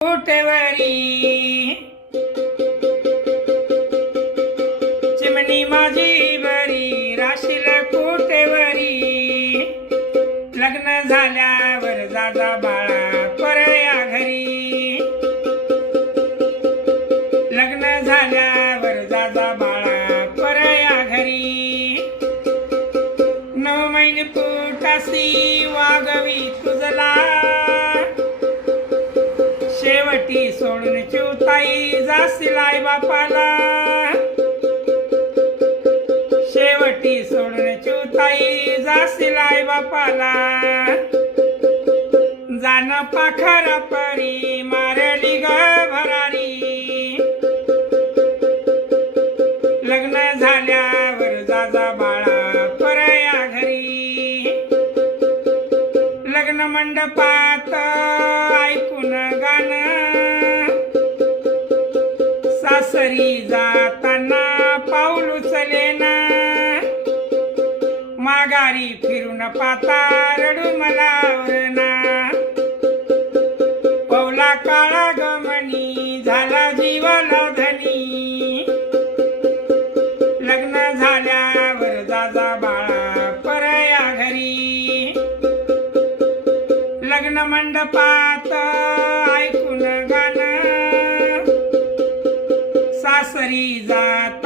कोटेवरी चिमणी माझी बरी राशील कोटेवरी लग्न झाल्यावर जाजा बाळा परया घरी लग्न झाल्यावर जाजा बाळा परया घरी 9 महिने पोटासी वागवी तुझला शेवटी सोडून चिवताई जाशील आई बापाला शेवटी सोडून चिवताई जाशील आई बापाला जाण पाखरा परी मारली ग भरारी लग्न झाल्यावर जाजा बाळा परया घरी लग्न मंडपात ऐकून गाणं सासरी जाताना पाऊल उचलेना माघारी फिरून पाता रडू मला वरना पवला काळा गमनी झाला जीवाला धनी लग्न झाल्यावर जाजा बाळा परया घरी लग्न मंडपात ऐकून गाणं सासरी जात